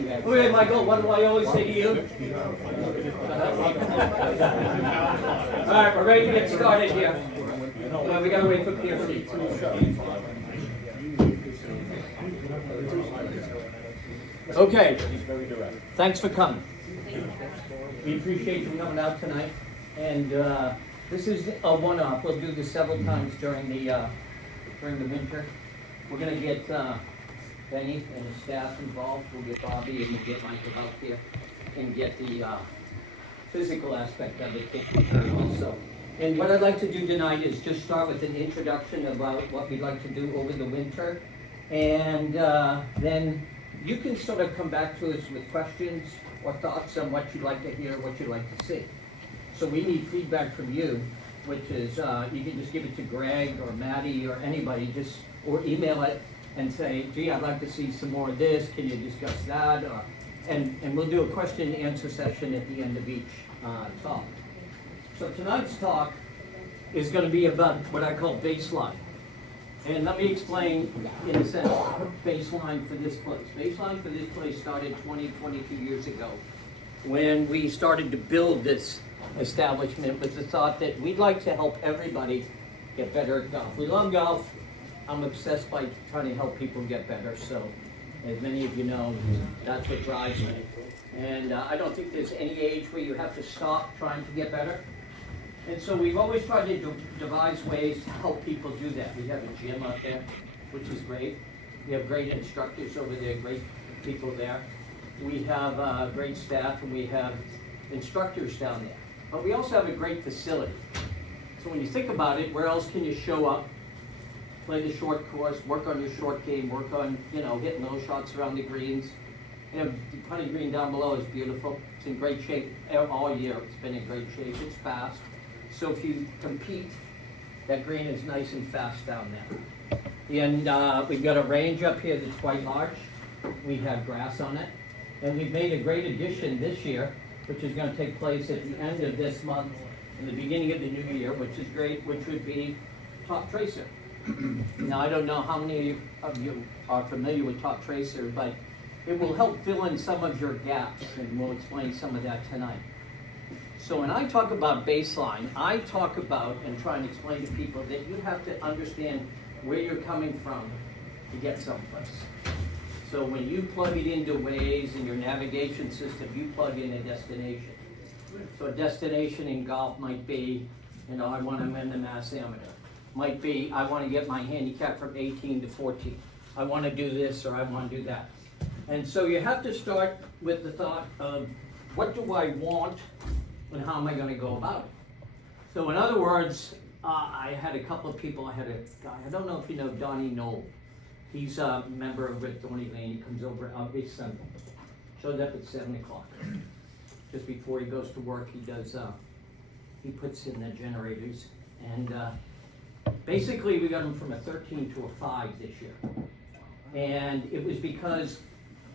Okay, Michael, what do I always say to you? All right, we're ready to get started here. We gotta wait for PFC. Okay, thanks for coming. We appreciate you coming out tonight. And this is a one-off. We'll do this several times during the winter. We're gonna get Benny and his staff involved. We'll get Bobby and we'll get Michael out here and get the physical aspect of it also. And what I'd like to do tonight is just start with an introduction about what we'd like to do over the winter. And then you can sort of come back to us with questions or thoughts on what you'd like to hear, what you'd like to see. So we need feedback from you, which is you can just give it to Greg or Maddie or anybody, or email it and say, gee, I'd like to see some more of this, can you discuss that? And we'll do a question and answer session at the end of each talk. So tonight's talk is going to be about what I call baseline. And let me explain, in a sense, baseline for this place. Baseline for this place started 22 years ago when we started to build this establishment with the thought that we'd like to help everybody get better at golf. We love golf. I'm obsessed by trying to help people get better. So, as many of you know, that's what drives me. And I don't think there's any age where you have to stop trying to get better. And so we've always tried to devise ways to help people do that. We have a gym out there, which is great. We have great instructors over there, great people there. We have great staff, and we have instructors down there. But we also have a great facility. So when you think about it, where else can you show up, play the short course, work on your short game, work on, hitting those shots around the greens. The putting green down below is beautiful. It's in great shape all year. It's been in great shape. It's fast. So if you compete, that green is nice and fast down there. And we've got a range up here that's quite large. We have grass on it. And we've made a great addition this year, which is going to take place at the end of this month and the beginning of the new year, which is great, which would be Top Tracer. Now, I don't know how many of you are familiar with Top Tracer, but it will help fill in some of your gaps, and we'll explain some of that tonight. So when I talk about baseline, I talk about and try and explain to people that you have to understand where you're coming from to get someplace. So when you plug it into Waze in your navigation system, you plug in a destination. So a destination in golf might be, I want to win the Mass Amateur. Might be, I want to get my handicap from 18 to 14. I want to do this or I want to do that. And so you have to start with the thought of, what do I want and how am I going to go about it? So in other words, I had a couple of people. I had a guy, I don't know if you know Donnie Knoll. He's a member of Rick Thorny Lane. He comes over every Sunday. Shows up at 7 o'clock. Just before he goes to work, he puts in the generators. And basically, we got him from a 13 to a 5 this year. And it was because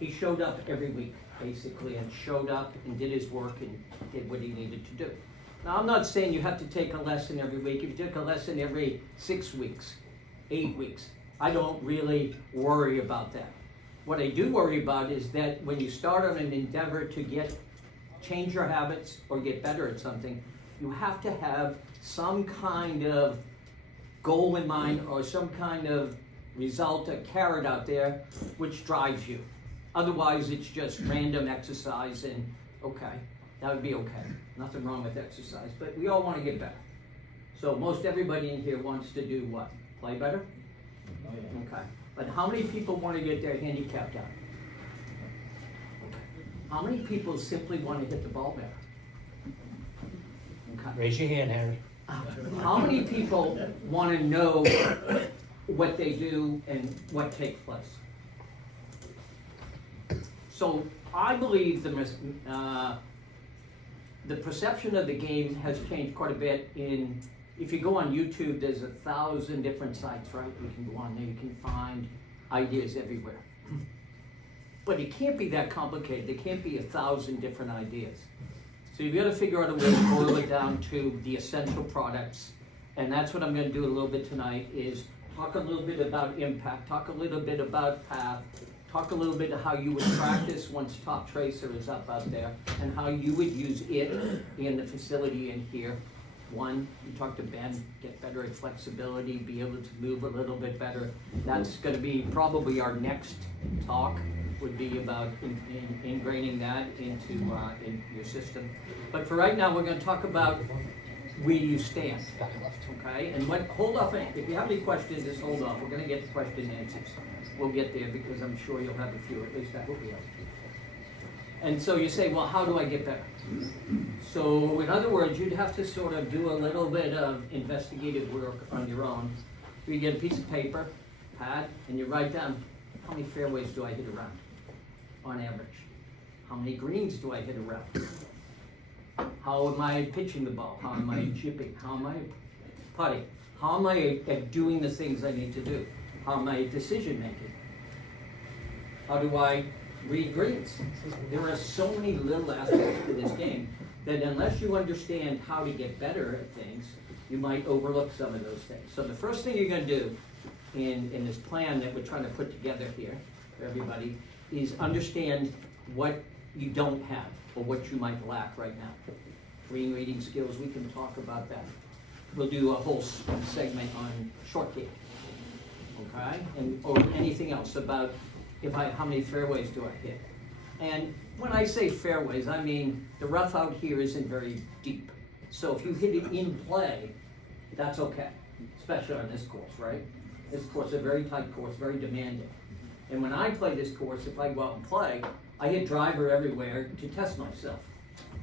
he showed up every week, basically, and showed up and did his work and did what he needed to do. Now, I'm not saying you have to take a lesson every week. If you took a lesson every 6 weeks, 8 weeks, I don't really worry about that. What I do worry about is that when you start on an endeavor to change your habits or get better at something, you have to have some kind of goal in mind or some kind of result, a carrot out there, which drives you. Otherwise, it's just random exercise and, okay, that would be okay. Nothing wrong with exercise, but we all want to get better. So most everybody in here wants to do what? Play better? Okay. But how many people want to get their handicap down? How many people simply want to hit the ball better? Okay. Raise your hand, Harry. How many people want to know what they do and what takes place? So I believe the perception of the game has changed quite a bit. If you go on YouTube, there's 1,000 different sites, right? You can go on there, you can find ideas everywhere. But it can't be that complicated. There can't be 1,000 different ideas. So you've got to figure out a way to boil it down to the essential products. And that's what I'm going to do a little bit tonight, is talk a little bit about impact, talk a little bit about path, talk a little bit of how you would practice once Top Tracer is up out there, and how you would use it in the facility in here. One, you talk to Ben, get better at flexibility, be able to move a little bit better. That's gonna be probably our next talk, would be about ingraining that into in your system. But for right now, we're gonna talk about where you stand, okay? And hold off, if you have any questions, just hold off. We're gonna get the question and answers. We'll get there because I'm sure you'll have a few, at least I hope you have a few. And so you say, well, how do I get better? So in other words, you'd have to sort of do a little bit of investigative work on your own. You get a piece of paper, pad, and you write down, how many fairways do I hit around on average? How many greens do I hit around? How am I pitching the ball? How am I chipping? How am I putting? How am I at doing the things I need to do? How am I decision making? How do I read greens? There are so many little aspects to this game that unless you understand how to get better at things, you might overlook some of those things. So the first thing you're going to do in this plan that we're trying to put together here for everybody is understand what you don't have or what you might lack right now. Green reading skills, we can talk about that. We'll do a whole segment on short game, okay? Or anything else about how many fairways do I hit? And when I say fairways, I mean the rough out here isn't very deep. So if you hit it in play, that's okay, especially on this course, right? This course is a very tight course, very demanding. And when I play this course, if I go out and play, I hit driver everywhere to test myself.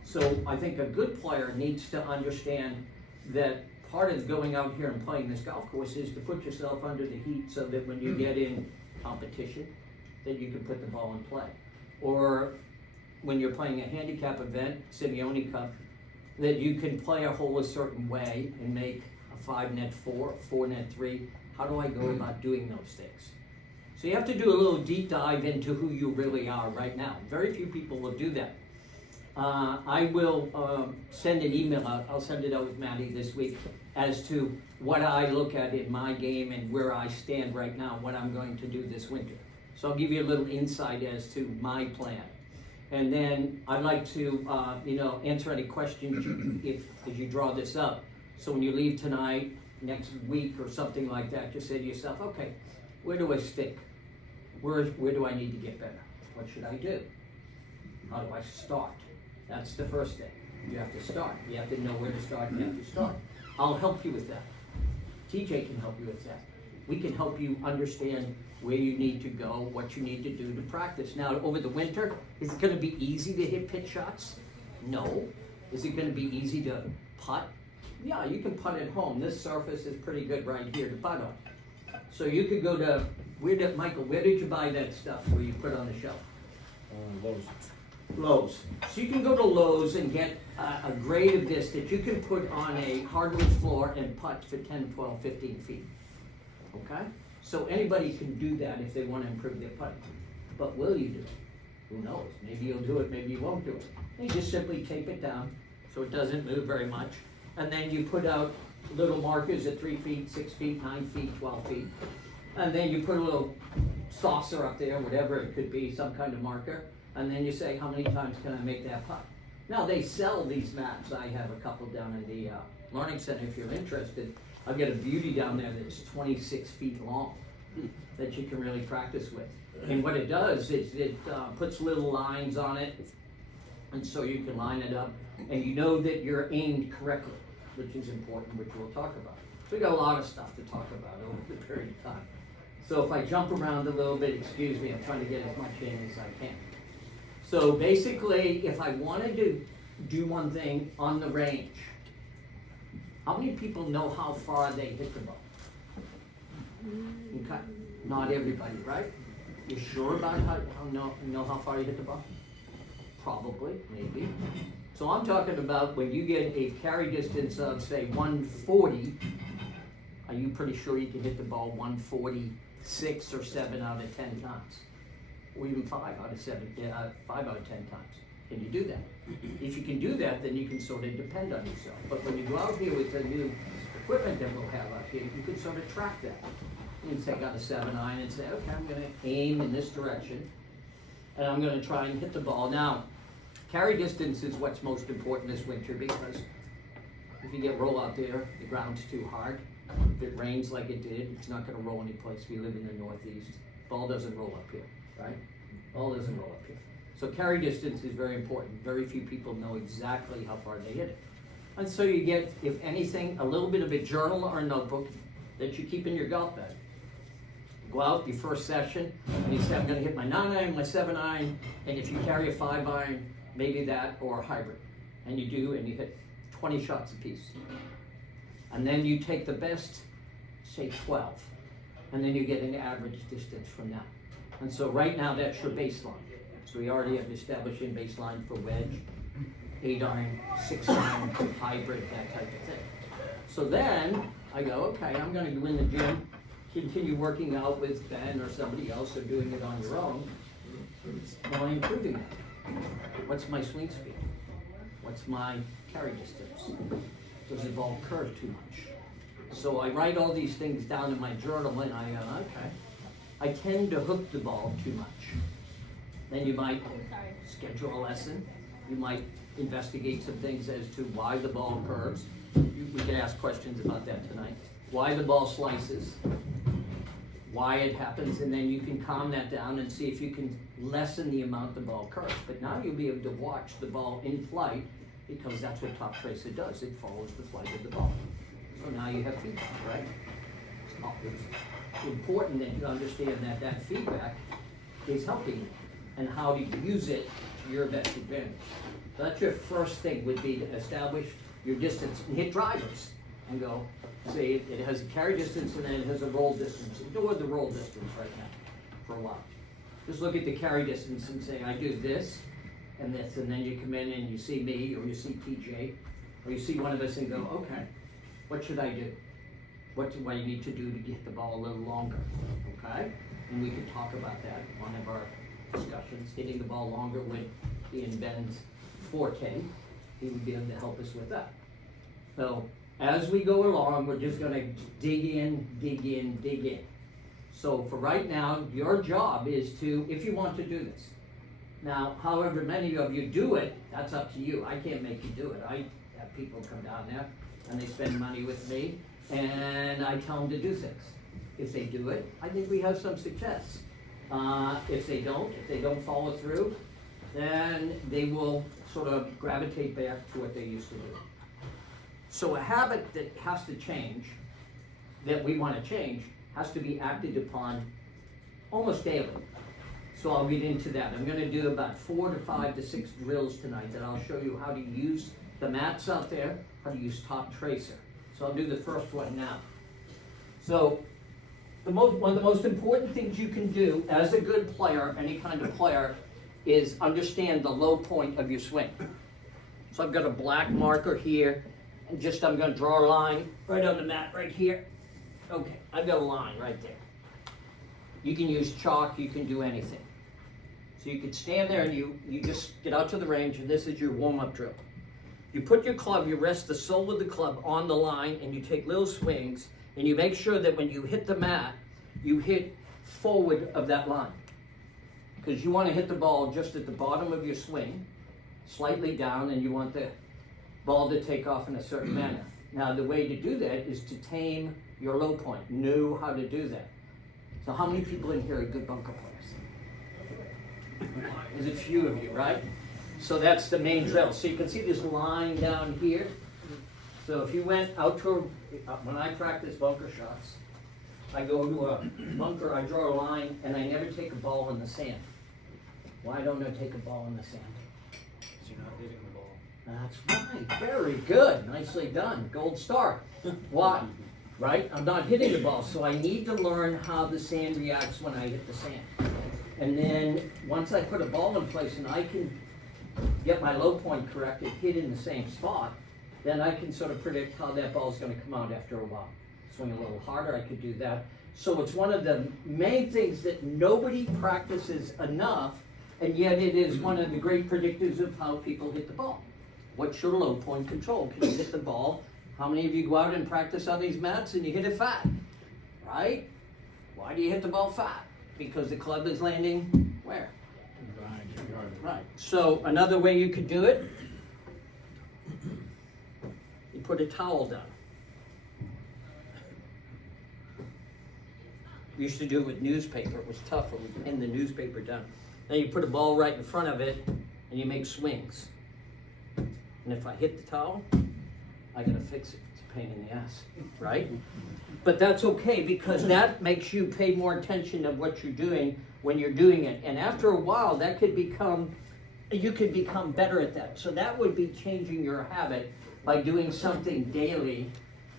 So I think a good player needs to understand that part of going out here and playing this golf course is to put yourself under the heat so that when you get in competition, that you can put the ball in play. Or when you're playing a handicap event, Simeone Cup, that you can play a hole a certain way and make a 5-net 4, 4-net 3. How do I go about doing those things? So you have to do a little deep dive into who you really are right now. Very few people will do that. I will send an email out. I'll send it out with Maddie this week as to what I look at in my game and where I stand right now, what I'm going to do this winter. So I'll give you a little insight as to my plan. And then I'd like to answer any questions as you draw this up. So when you leave tonight, next week or something like that, just say to yourself, okay, where do I stick? Where do I need to get better? What should I do? How do I start? That's the first thing. You have to start. You have to know where to start. You have to start. I'll help you with that. TJ can help you with that. We can help you understand where you need to go, what you need to do to practice. Now, over the winter, is it going to be easy to hit pitch shots? No. Is it going to be easy to putt? Yeah, you can putt at home. This surface is pretty good right here to putt on. So you could go to, Michael, where did you buy that stuff where you put on the shelf? Lowe's. Lowe's. So you can go to Lowe's and get a grade of this that you can put on a hardwood floor and putt for 10, 12, 15 feet. Okay? So anybody can do that if they want to improve their putting. But will you do it? Who knows? Maybe you'll do it, maybe you won't do it. And you just simply tape it down so it doesn't move very much. And then you put out little markers at 3 feet, 6 feet, 9 feet, 12 feet. And then you put a little saucer up there, whatever it could be, some kind of marker. And then you say, how many times can I make that putt? Now they sell these maps. I have a couple down in the Learning Center if you're interested. I've got a beauty down there that's 26 feet long that you can really practice with. And what it does is it puts little lines on it, and so you can line it up, and you know that you're aimed correctly, which is important, which we'll talk about. So we got a lot of stuff to talk about over the period of time. So if I jump around a little bit, excuse me, I'm trying to get as much in as I can. So basically, if I wanted to do one thing on the range, how many people know how far they hit the ball? Okay, not everybody, right? You sure about know how far you hit the ball? Probably, maybe. So I'm talking about when you get a carry distance of, say, 140, are you pretty sure you can hit the ball 146 or 7 out of 10 times? Or even 5 out of 10 times. Can you do that? If you can do that, then you can sort of depend on yourself. But when you go out here with the new equipment that we'll have out here, you can sort of track that. You can take out a 7-iron and say, okay, I'm going to aim in this direction, and I'm going to try and hit the ball. Now, carry distance is what's most important this winter, because if you get roll out there, the ground's too hard. If it rains like it did, it's not going to roll any place. We live in the Northeast. Ball doesn't roll up here, right? Ball doesn't roll up here. So carry distance is very important. Very few people know exactly how far they hit it. And so you get, if anything, a little bit of a journal or a notebook that you keep in your golf bag. Go out your first session, and you say, I'm going to hit my 9-iron, my 7-iron, and if you carry a 5-iron, maybe that, or a hybrid. And you do, and you hit 20 shots apiece. And then you take the best, say 12, and then you get an average distance from that. And so right now, that's your baseline. So we already have established in baseline for wedge, 8-iron, 6-iron, hybrid, that type of thing. So then I go, okay, I'm going to go in the gym, continue working out with Ben or somebody else, or doing it on your own. Am I improving that? What's my swing speed? What's my carry distance? Does the ball curve too much? So I write all these things down in my journal, and I go, okay, I tend to hook the ball too much. Then you might schedule a lesson. You might investigate some things as to why the ball curves. We can ask questions about that tonight. Why the ball slices, why it happens, and then you can calm that down and see if you can lessen the amount the ball curves. But now you'll be able to watch the ball in flight, because that's what Top Tracer does. It follows the flight of the ball. So now you have feedback, right? It's important that you understand that that feedback is helping you, and how to use it to your best advantage. So that's your first thing, would be to establish your distance and hit drivers and go, say it has a carry distance and then it has a roll distance. Ignore the roll distance right now for a while. Just look at the carry distance and say, I do this and this, and then you come in and you see me, or you see PJ, or you see one of us and go, okay, what should I do? What do I need to do to get the ball a little longer? Okay? And we can talk about that in one of our discussions. Hitting the ball longer would be in Ben's forte. He would be able to help us with that. So as we go along, we're just going to dig in, dig in, dig in. So for right now, your job is to, if you want to do this. Now, however many of you do it, that's up to you. I can't make you do it. I have people come down there and they spend money with me, and I tell them to do things. If they do it, I think we have some success. If they don't follow through, then they will sort of gravitate back to what they used to do. So a habit that has to change, that we want to change, has to be acted upon almost daily. So I'll get into that. I'm going to do about 4 to 5 to 6 drills tonight that I'll show you how to use the mats out there, how to use Top Tracer. So I'll do the first one now. So one of the most important things you can do as a good player, any kind of player, is understand the low point of your swing. So I've got a black marker here, and I'm going to draw a line right on the mat right here. Okay, I've got a line right there. You can use chalk, you can do anything. So you can stand there and you just get out to the range, and this is your warm-up drill. You put your club, you rest the sole of the club on the line, and you take little swings, and you make sure that when you hit the mat, you hit forward of that line. Because you want to hit the ball just at the bottom of your swing, slightly down, and you want the ball to take off in a certain manner. Now, the way to do that is to tame your low point. Know how to do that. So how many people in here are good bunker players? There's a few of you, right? So that's the main drill. So you can see this line down here. So if you went out to when I practice bunker shots, I go to a bunker, I draw a line, and I never take a ball in the sand. Why don't I take a ball in the sand? Because you're not hitting the ball. That's right. Very good. Nicely done. Gold star. Why? Right? I'm not hitting the ball, so I need to learn how the sand reacts when I hit the sand. And then once I put a ball in place and I can get my low point corrected, hit in the same spot, then I can sort of predict how that ball is going to come out after a while. Swing a little harder, I could do that. So it's one of the main things that nobody practices enough, and yet it is one of the great predictors of how people hit the ball. What's your low point control? Can you hit the ball? How many of you go out and practice on these mats and you hit it fat, right? Why do you hit the ball flat? Because the club is landing where? Right. So another way you could do it, you put a towel down. We used to do it with newspaper. It was tough when we pinned the newspaper down. Then you put a ball right in front of it and you make swings. And if I hit the towel, I gotta fix it. It's a pain in the ass, right? But that's okay because that makes you pay more attention to what you're doing when you're doing it. And after a while, that could become, you could become better at that. So that would be changing your habit by doing something daily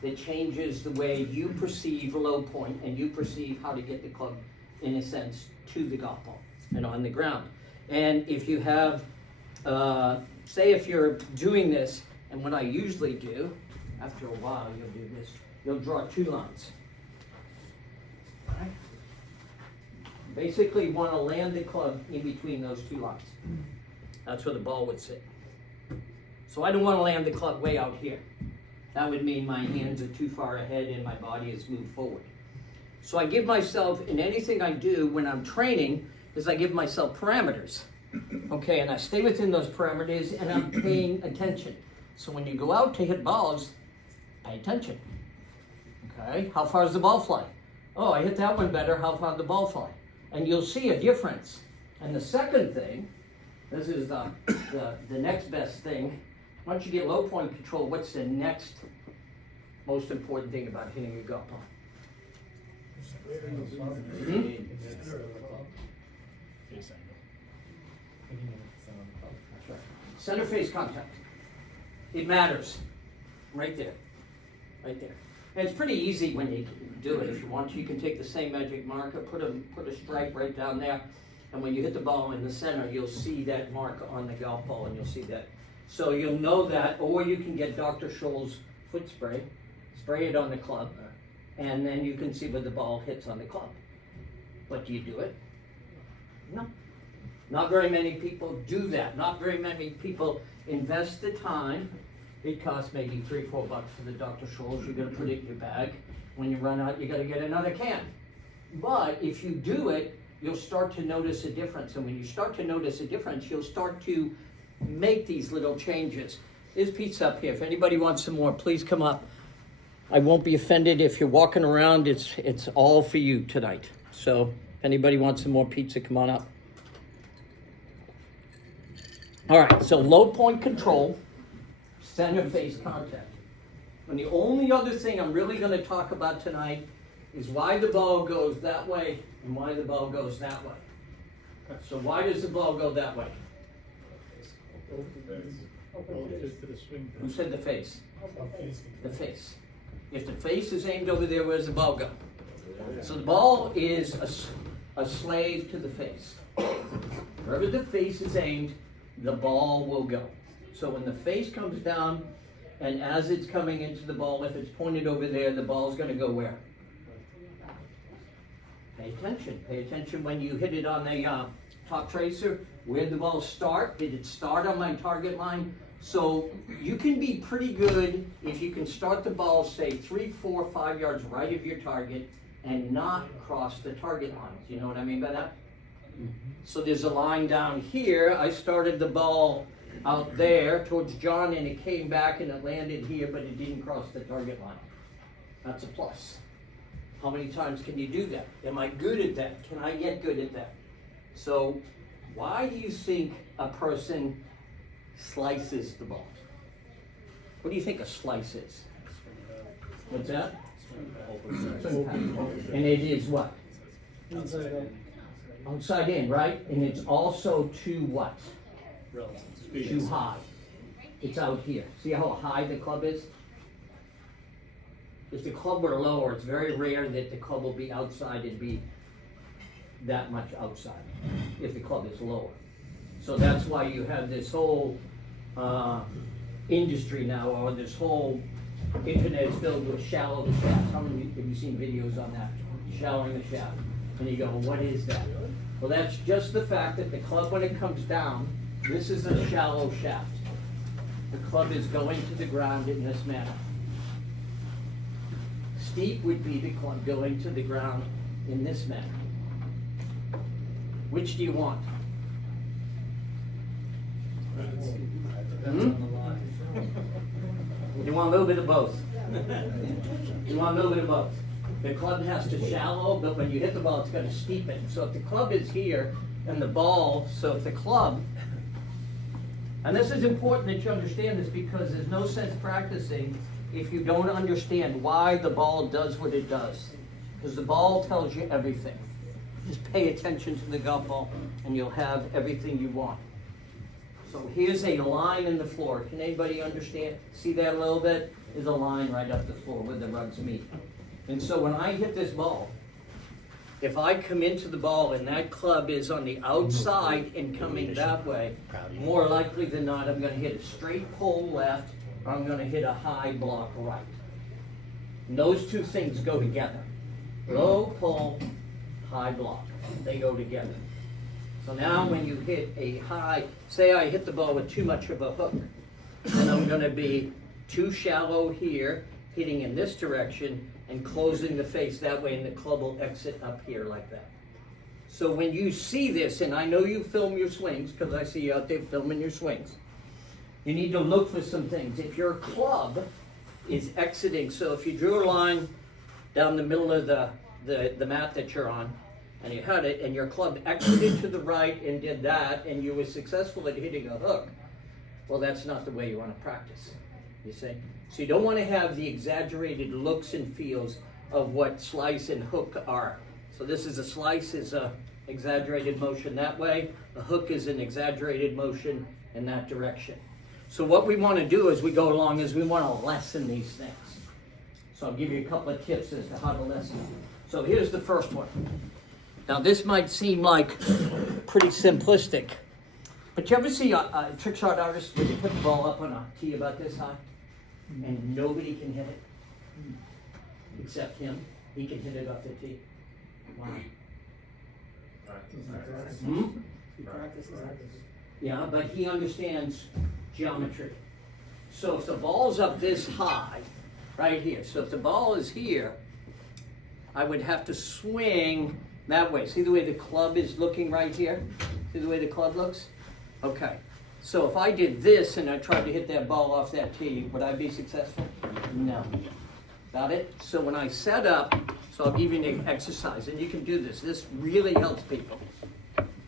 that changes the way you perceive low point and you perceive how to get the club, in a sense, to the golf ball and on the ground. And if you have, say if you're doing this, and what I usually do, after a while you'll do this, you'll draw 2 lines. Right? Basically you want to land the club in between those 2 lines. That's where the ball would sit. So I don't want to land the club way out here. That would mean my hands are too far ahead and my body has moved forward. So I give myself, in anything I do when I'm training, is I give myself parameters. Okay, and I stay within those parameters and I'm paying attention. So when you go out to hit balls, pay attention. Okay, how far does the ball fly? Oh, I hit that one better, how far did the ball fly? And you'll see a difference. And the second thing, this is the next best thing. Once you get low point control, what's the next most important thing about hitting a golf ball? Center face contact. It matters. Right there. Right there. And it's pretty easy when you do it. If you want to, you can take the same magic marker, put a stripe right down there, and when you hit the ball in the center, you'll see that mark on the golf ball, and you'll see that. So you'll know that, or you can get Dr. Scholl's foot spray, spray it on the club, and then you can see where the ball hits on the club. But do you do it? No. Not very many people do that. Not very many people invest the time. It costs maybe $3 or $4 for the Dr. Scholl's. You're gonna put it in your bag. When you run out, you gotta get another can. But if you do it, you'll start to notice a difference. And when you start to notice a difference, you'll start to make these little changes. There's pizza up here. If anybody wants some more, please come up. I won't be offended if you're walking around. It's all for you tonight. So if anybody wants some more pizza, come on up. All right, so low point control, center face contact. And the only other thing I'm really going to talk about tonight is why the ball goes that way and why the ball goes that way. So why does the ball go that way? Who said the face? The face. If the face is aimed over there, where's the ball go? So the ball is a slave to the face. Wherever the face is aimed, the ball will go. So when the face comes down, and as it's coming into the ball, if it's pointed over there, the ball's going to go where? Pay attention. Pay attention when you hit it on the top tracer. Where did the ball start? Did it start on my target line? So you can be pretty good if you can start the ball, say 3, 4, 5 yards right of your target and not cross the target line. Do you know what I mean by that? So there's a line down here. I started the ball out there towards John and it came back and it landed here, but it didn't cross the target line. That's a plus. How many times can you do that? Am I good at that? Can I get good at that? So why do you think a person slices the ball? What do you think a slice is? What's that? And it is what? Outside in, right? And it's also too what? Too high. It's out here. See how high the club is? If the club were lower, it's very rare that the club will be outside and be that much outside if the club is lower. So that's why you have this whole industry now, or this whole internet is filled with shallow the shaft. How many have you seen videos on that? Shallowing the shaft. And you go, well, what is that? Well, that's just the fact that the club, when it comes down, this is a shallow shaft. The club is going to the ground in this manner. Steep would be the club going to the ground in this manner. Which do you want? Hmm? You want a little bit of both. You want a little bit of both. The club has to shallow, but when you hit the ball, it's going to steepen. So if the club is here and the ball, so if the club, and this is important that you understand this because there's no sense practicing if you don't understand why the ball does what it does. Because the ball tells you everything. Just pay attention to the golf ball and you'll have everything you want. So here's a line in the floor. Can anybody understand? See that a little bit? There's a line right up the floor where the rugs meet. And so when I hit this ball, if I come into the ball and that club is on the outside and coming that way, more likely than not, I'm going to hit a straight pull left or I'm going to hit a high block right. And those two things go together. Low pull, high block. They go together. So now when you hit a high, say I hit the ball with too much of a hook, and I'm going to be too shallow here, hitting in this direction, and closing the face that way, and the club will exit up here like that. So when you see this, and I know you film your swings, because I see you out there filming your swings, you need to look for some things. If your club is exiting, so if you drew a line down the middle of the mat that you're on, and you had it, and your club exited to the right and did that, and you were successful at hitting a hook, well, that's not the way you want to practice, you see? So you don't want to have the exaggerated looks and feels of what slice and hook are. So this is a slice is a exaggerated motion that way. A hook is an exaggerated motion in that direction. So what we want to do as we go along is we want to lessen these things. So I'll give you a couple of tips as to how to lessen them. So here's the first one. Now this might seem like pretty simplistic, but you ever see a trick shot artist where you put the ball up on a tee about this high and nobody can hit it except him? He can hit it off the tee. Why? He practices. Yeah, but he understands geometry. So if the ball's up this high, right here, so if the ball is here, I would have to swing that way. See the way the club is looking right here? See the way the club looks? Okay. So if I did this and I tried to hit that ball off that tee, would I be successful? No. Got it? So when I set up, so I'll give you an exercise, and you can do this. This really helps people.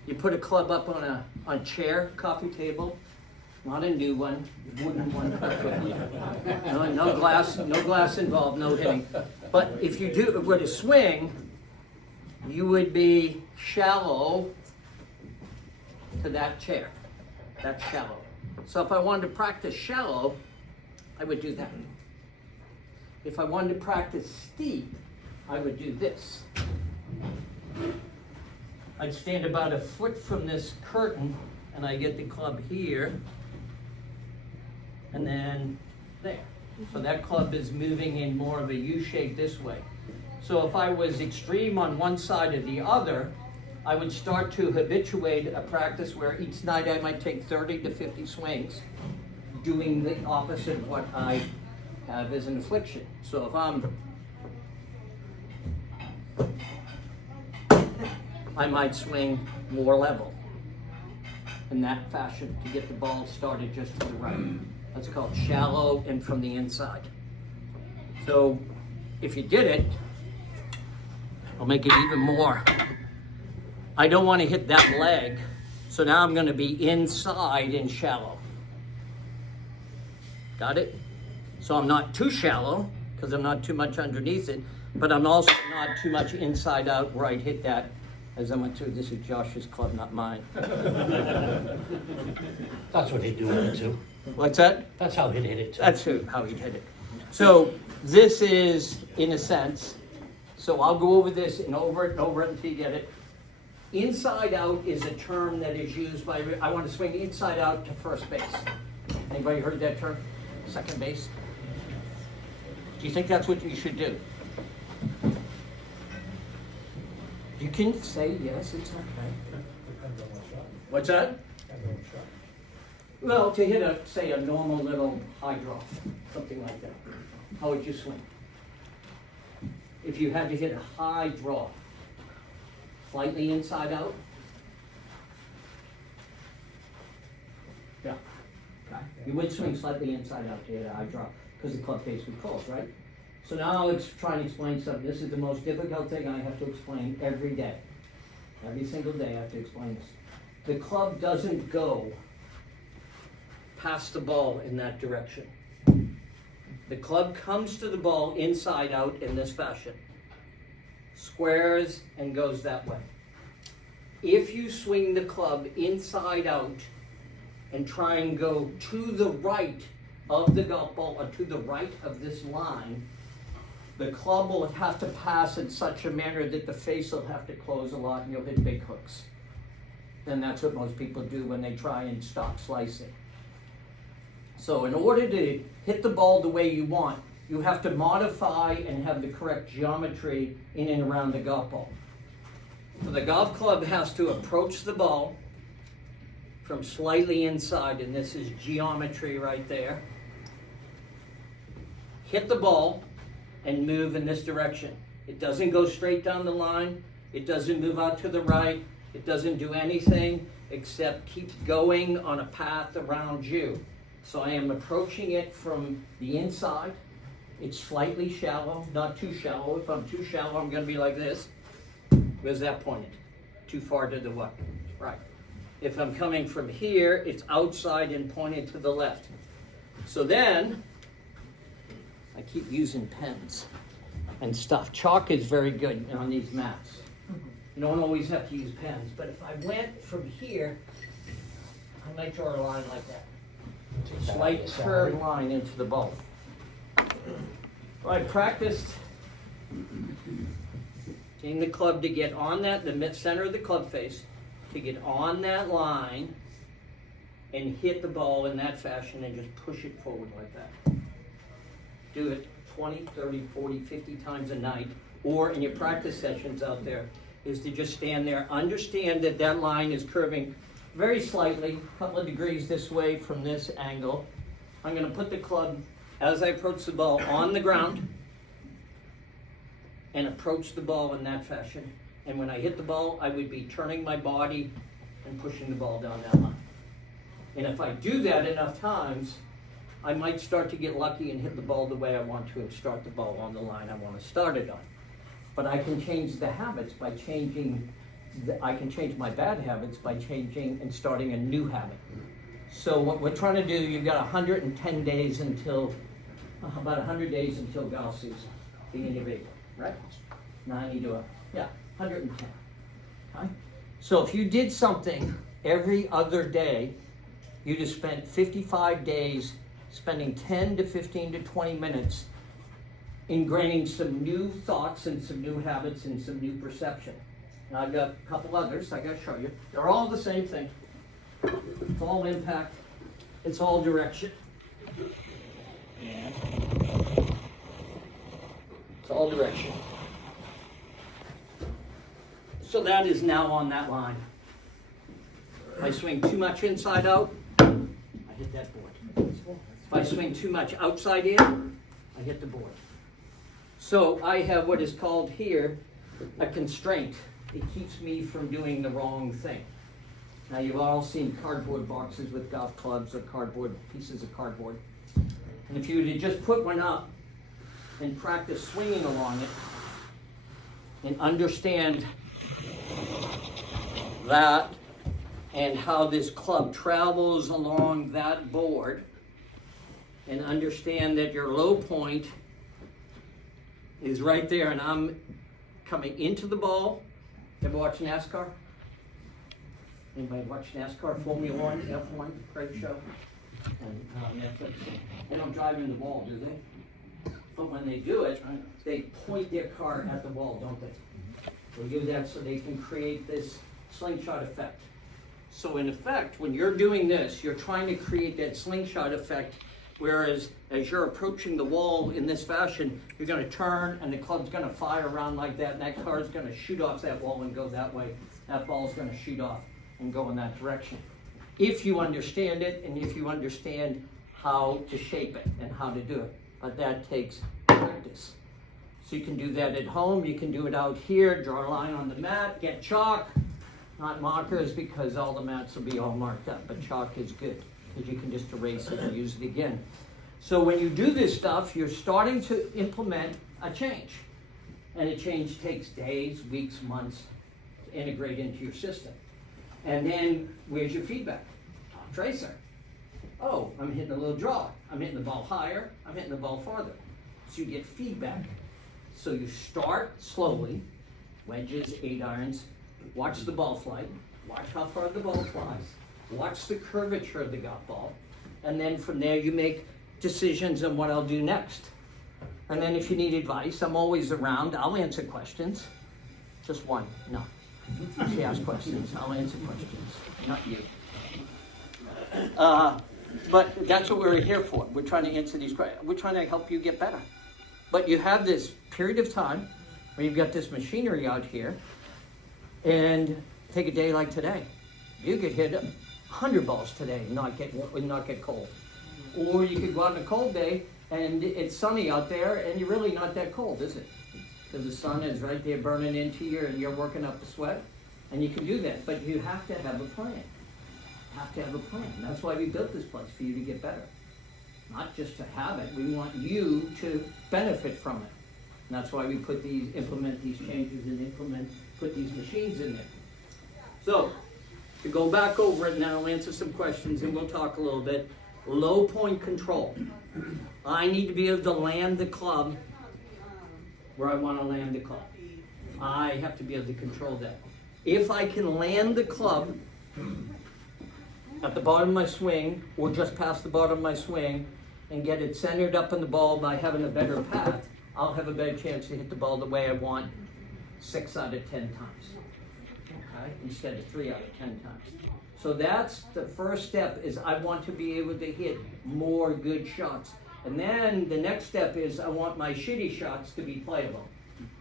You put a club up on a chair, coffee table, not a new one, wooden one. No glass involved, no hitting. But if you were to swing, you would be shallow to that chair. That's shallow. So if I wanted to practice shallow, I would do that. If I wanted to practice steep, I would do this. I'd stand about a foot from this curtain, and I get the club here, and then there. So that club is moving in more of a U shape this way. So if I was extreme on one side or the other, I would start to habituate a practice where each night I might take 30 to 50 swings, doing the opposite of what I have as an affliction. So if I might swing more level in that fashion to get the ball started just to the right. That's called shallow and from the inside. So if you did it, I'll make it even more. I don't want to hit that leg, so now I'm going to be inside and shallow. Got it? So I'm not too shallow, because I'm not too much underneath it, but I'm also not too much inside out where I'd hit that as I went through. This is Josh's club, not mine. That's what he'd do with it too. What's that? That's how he'd hit it too. That's how he'd hit it. So this is, in a sense, so I'll go over this and over it and over it until you get it. Inside out is a term that is used by, I want to swing inside out to first base. Anybody heard that term? Second base? Do you think that's what you should do? You can say yes, it's okay. What's that? Well, to hit say a normal little high draw, something like that. How would you swing? If you had to hit a high draw, slightly inside out. Yeah. Okay. You would swing slightly inside out to hit an eye drop because the club face would close, right? So now let's try and explain something. This is the most difficult thing I have to explain every day. Every single day I have to explain this. The club doesn't go past the ball in that direction. The club comes to the ball inside out in this fashion. Squares and goes that way. If you swing the club inside out and try and go to the right of the golf ball or to the right of this line, the club will have to pass in such a manner that the face will have to close a lot and you'll hit big hooks. And that's what most people do when they try and stop slicing. So in order to hit the ball the way you want, you have to modify and have the correct geometry in and around the golf ball. So the golf club has to approach the ball from slightly inside, and this is geometry right there. Hit the ball and move in this direction. It doesn't go straight down the line. It doesn't move out to the right. It doesn't do anything except keep going on a path around you. So I am approaching it from the inside. It's slightly shallow, not too shallow. If I'm too shallow, I'm going to be like this. Where's that pointed? Too far to the what? Right. If I'm coming from here, it's outside and pointed to the left. So then, I keep using pens and stuff. Chalk is very good on these mats. You don't always have to use pens, but if I went from here, I might draw a line like that. Slight curved line into the ball. So I practiced getting the club to get on that, the mid center of the club face, to get on that line and hit the ball in that fashion and just push it forward like that. Do it 20, 30, 40, 50 times a night, or in your practice sessions out there, is to just stand there, understand that that line is curving very slightly, a couple of degrees this way from this angle. I'm going to put the club, as I approach the ball, on the ground and approach the ball in that fashion. And when I hit the ball, I would be turning my body and pushing the ball down that line. And if I do that enough times, I might start to get lucky and hit the ball the way I want to and start the ball on the line I want to start it on. But I can change the habits by changing, I can change my bad habits by changing and starting a new habit. So what we're trying to do, you've got 110 days until, about 100 days until golf season, beginning of April, right? 90 to, 110, okay? So if you did something every other day, you'd have spent 55 days spending 10 to 15 to 20 minutes ingraining some new thoughts and some new habits and some new perception. Now I've got a couple others I got to show you. They're all the same thing. It's all impact. It's all direction. And it's all direction. So that is now on that line. If I swing too much inside out, I hit that board. If I swing too much outside in, I hit the board. So I have what is called here a constraint. It keeps me from doing the wrong thing. Now you've all seen cardboard boxes with golf clubs or cardboard pieces of cardboard. And if you were to just put one up and practice swinging along it and understand that and how this club travels along that board, and understand that your low point is right there and I'm coming into the ball. Ever watch NASCAR? Anybody watch NASCAR, Formula One, F1, great show? And Netflix. They don't drive in the ball, do they? But when they do it, they point their car at the ball, don't they? They do that so they can create this slingshot effect. So in effect, when you're doing this, you're trying to create that slingshot effect, whereas as you're approaching the wall in this fashion, you're going to turn and the club's going to fire around like that, and that car is going to shoot off that wall and go that way. That ball's going to shoot off and go in that direction. If you understand it, and if you understand how to shape it and how to do it. But that takes practice. So you can do that at home, you can do it out here, draw a line on the mat, get chalk, not markers because all the mats will be all marked up, but chalk is good because you can just erase it and use it again. So when you do this stuff, you're starting to implement a change. And a change takes days, weeks, months to integrate into your system. And then where's your feedback? Tracer. Oh, I'm hitting a little draw. I'm hitting the ball higher. I'm hitting the ball farther. So you get feedback. So you start slowly, wedges, 8-irons, watch the ball flight, watch how far the ball flies, watch the curvature of the golf ball, and then from there you make decisions on what I'll do next. And then if you need advice, I'm always around. I'll answer questions. Just one, no. She asks questions, I'll answer questions, not you. But that's what we're here for. We're trying to answer these questions. We're trying to help you get better. But you have this period of time where you've got this machinery out here, and take a day like today. You could hit 100 balls today and not get cold. Or you could go out on a cold day and it's sunny out there and you're really not that cold, is it? Because the sun is right there burning into you and you're working up the sweat. And you can do that, but you have to have a plan. You have to have a plan. That's why we built this place, for you to get better. Not just to have it, we want you to benefit from it. And that's why we implement these changes and put these machines in there. So, to go back over it now, I'll answer some questions and we'll talk a little bit. Low point control. I need to be able to land the club where I want to land the club. I have to be able to control that. If I can land the club at the bottom of my swing or just past the bottom of my swing and get it centered up on the ball by having a better path, I'll have a better chance to hit the ball the way I want 6 out of 10 times, okay? Instead of 3 out of 10 times. So that's the first step, is I want to be able to hit more good shots. And then the next step is I want my shitty shots to be playable.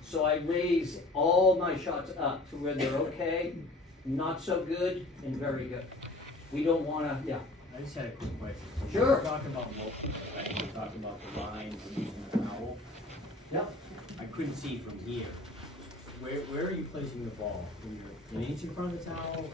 So I raise all my shots up to where they're okay, not so good, and very good. We don't want to, yeah. I just had a quick question. Sure. We're talking about we're talking about the lines and using the towel. Yep. I couldn't see from here. Where are you placing the ball? An inch in front of the towel?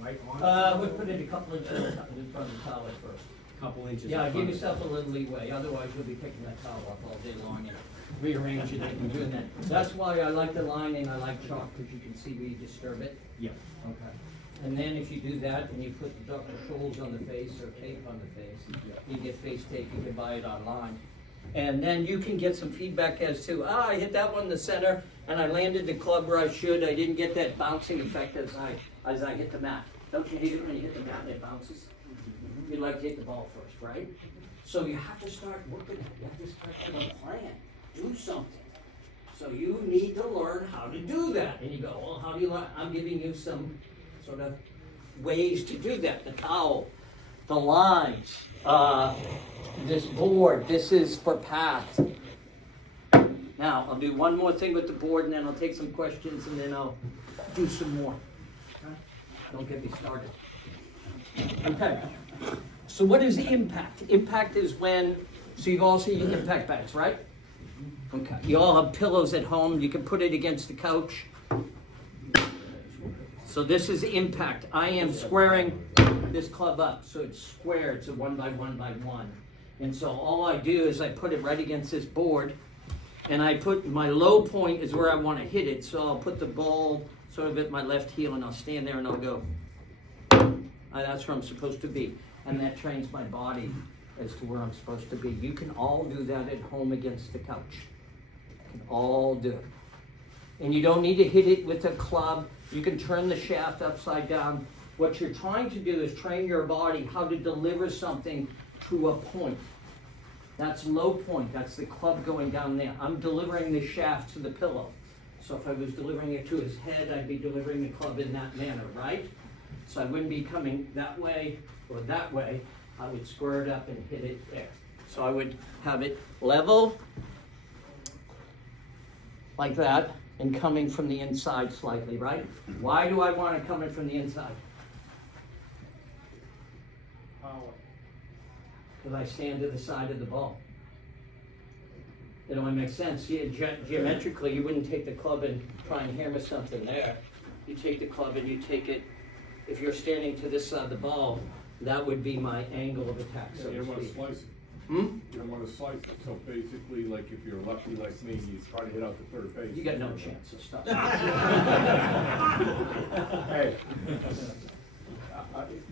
Right on? We put it a couple inches in front of the towel at first. Couple inches. Yeah, in give front of yourself a little leeway, otherwise you'll be picking that towel up all day long and rearranging it and doing that. That's why I like the lining, I like chalk, because you can see where you disturb it. Yeah. Okay. And then if you do that, and you put the Dr. Scholl's on the face or tape on the face, you get face tape, you can buy it online. And then you can get some feedback as to, I hit that one in the center, and I landed the club where I should, I didn't get that bouncing effect as I hit the mat. Don't you hate it when you hit the mat and it bounces? You like to hit the ball first, right? So you have to start working at it. You have to start having a plan. Do something. So you need to learn how to do that. And you go, well, how do you learn? I'm giving you some sort of ways to do that. The towel, the lines, this board, this is for path. Now, I'll do one more thing with the board, and then I'll take some questions, and then I'll do some more. Okay? Don't get me started. Okay. So what is the impact? Impact is when, so you've all seen your impact bags, right? Okay. You all have pillows at home. You can put it against the couch. So this is impact. I am squaring this club up. So it's square. It's a 1 by 1 by 1. And so all I do is I put it right against this board. And I put my low point is where I want to hit it. So I'll put the ball sort of at my left heel and I'll stand there and I'll go. That's where I'm supposed to be. And that trains my body as to where I'm supposed to be. You can all do that at home against the couch. You can all do it. And you don't need to hit it with a club. You can turn the shaft upside down. What you're trying to do is train your body how to deliver something to a point. That's low point. That's the club going down there. I'm delivering the shaft to the pillow. So if I was delivering it to his head, I'd be delivering the club in that manner, right? So I wouldn't be coming that way or that way. I would square it up and hit it there. So I would have it level, like that, and coming from the inside slightly, right? Why do I want it coming from the inside? Because I stand to the side of the ball. It only makes sense. Geometrically, you wouldn't take the club and try and hammer something there. You take the club and you take it, if you're standing to this side of the ball, that would be my angle of attack, so You to don't want to speak. slice it. Hmm? You don't want to slice it. So basically, like if you're lefty like me, you try to hit out to third base. You got no chance, so stop. Hey.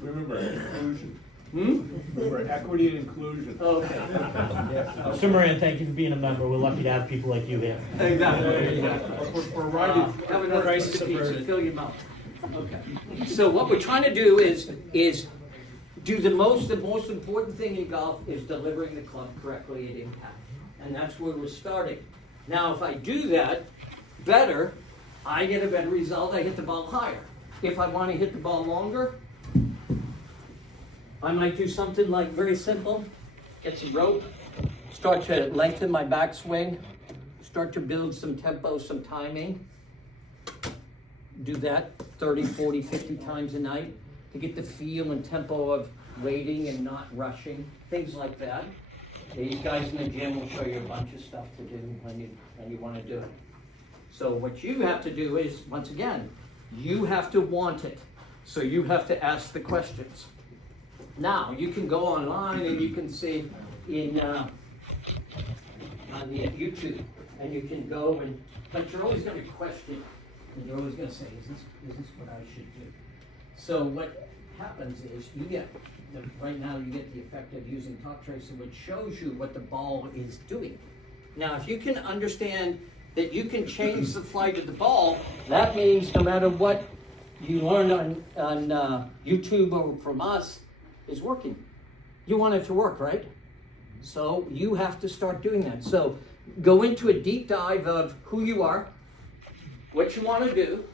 Remember, inclusion. Hmm? Remember, equity and inclusion. Okay. Mr. Moran, thank you for being a member. We're lucky to have people like you here. Exactly. We're right. Have another Crisis piece of pizza, averted. fill your mouth. Okay. So what we're trying to do is do the most important thing in golf is delivering the club correctly at impact. And that's where we're starting. Now, if I do that better, I get a better result, I hit the ball higher. If I want to hit the ball longer, I might do something like very simple, get some rope, start to lengthen my backswing, start to build some tempo, some timing. Do that 30, 40, 50 times a night to get the feel and tempo of waiting and not rushing, these like that. These guys in the gym will show you a bunch of stuff to do when you want to do it. So what you have to do is, once again, you have to want it. So you have to ask the questions. Now, you can go online and you can see on the YouTube, and you can go but you're always going to question, and you're always going to say, is this what I should do? So what happens is right now you get the effect of using Top Tracer, which shows you what the ball is doing. Now, if you can understand that you can change the flight of the ball, that means no matter what you learn on YouTube or from us is working. You want it to work, right? So you have to start doing that. So go into a deep dive of who you are, what you want to do,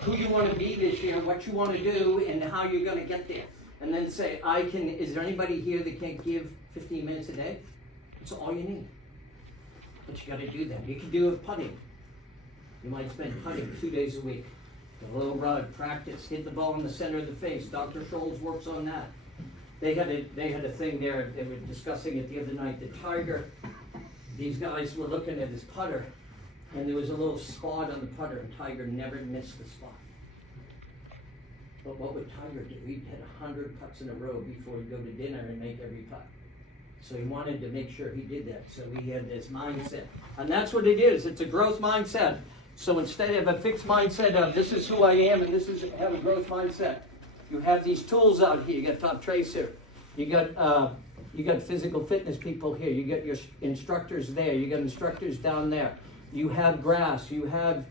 who you want to be this year, what you want to do, and how you're going to get there. And then say, is there anybody here that can give 15 minutes a day? That's all you need. But you got to do that. You can do it putting. You might spend putting 2 days a week. A little rug, practice, hit the ball in the center of the face. Dr. Scholes works on that. They had a thing there, they were discussing it the other night, the Tiger, these guys were looking at his putter, and there was a little spot on the putter, and Tiger never missed the spot. But what would Tiger do? He'd hit 100 putts in a row before he'd go to dinner and make every putt. So he wanted to make sure he did that, so he had this mindset. And that's what it is, it's a growth mindset. So instead of a fixed mindset of this is who I am and this is have a growth mindset, you have these tools out here. You got Top Tracer, you got physical fitness people here, you got your instructors there, you got instructors down there. You have grass, you have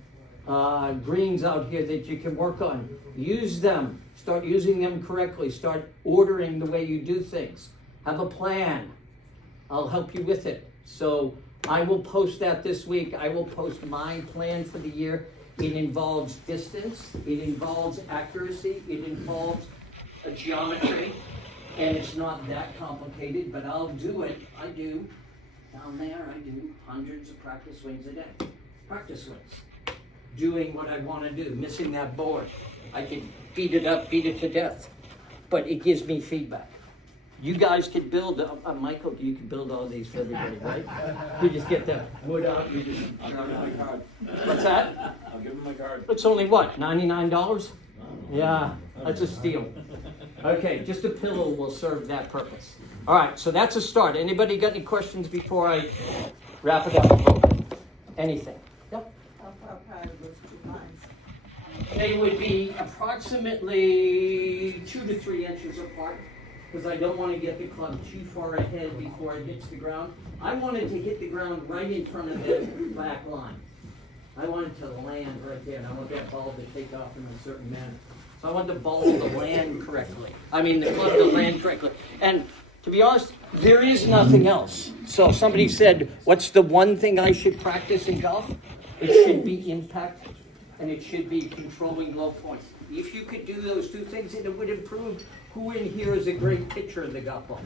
greens out here that you can work on. Use them, start using them correctly, start ordering the way you do things. Have a plan. I'll help you with it. So I will post that this week. I will post my plan for the year. It involves distance, it involves accuracy, it involves a geometry, and it's not that complicated, but I'll do it. I do. Down there, I do hundreds of practice swings a day. Practice swings. Doing what I want to do, missing that board. I can beat it up, beat it to death, but it gives me feedback. You guys could build, Michael, you can build all these for everybody, right? You just get the wood out, you just... I'll give him my card. What's that? I'll give him my card. It's only what, $99? Yeah, that's a steal. Okay, just a pillow will serve that purpose. All right, so that's a start. Anybody got any questions before I wrap it up a little bit? Anything? Yep. How far apart are those two lines? They would be approximately 2 to 3 inches apart, because I don't want to get the club too far ahead before it hits the ground. I wanted to hit the ground right in front of the back line. I wanted to land right there, and I want that ball to take off in a certain manner. So I want the ball to land correctly. The club to land correctly. And to be honest, there is nothing else. So if somebody said, what's the one thing I should practice in golf? It should be impact, and it should be controlling low points. If you could do those two things, it would improve. Who in here is a great pitcher of the golf ball?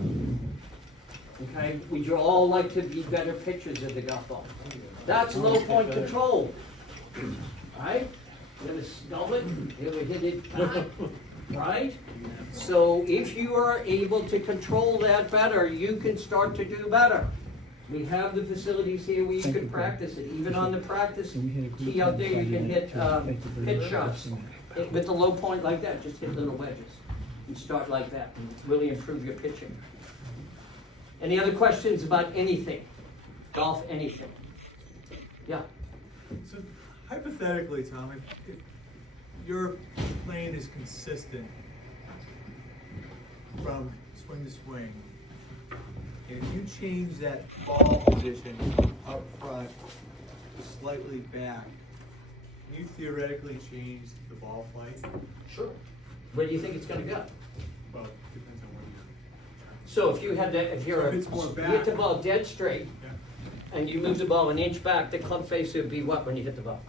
Okay, would you all like to be better pitchers of the golf ball? That's low point control, right? You would stub it, you would hit it back, right? So if you are able to control that better, you can start to do better. We have the facilities here where you can practice it, even on the practice tee out there, you can hit, pitch shots. With the low point like that, just hit little wedges. And start like that, and really improve your pitching. Any other questions about anything? Golf, anything? Yeah. So hypothetically, Tom, if your plane is consistent from swing to swing, if you change that ball position up front slightly back, can you theoretically change the ball flight? Sure. Where do you think it's gonna go? Well, it depends on what you're. So if you had that, if you're, So if it's more you back. hit the ball dead straight, Yeah. and you move the ball an inch back, the club face would be what when you hit the ball?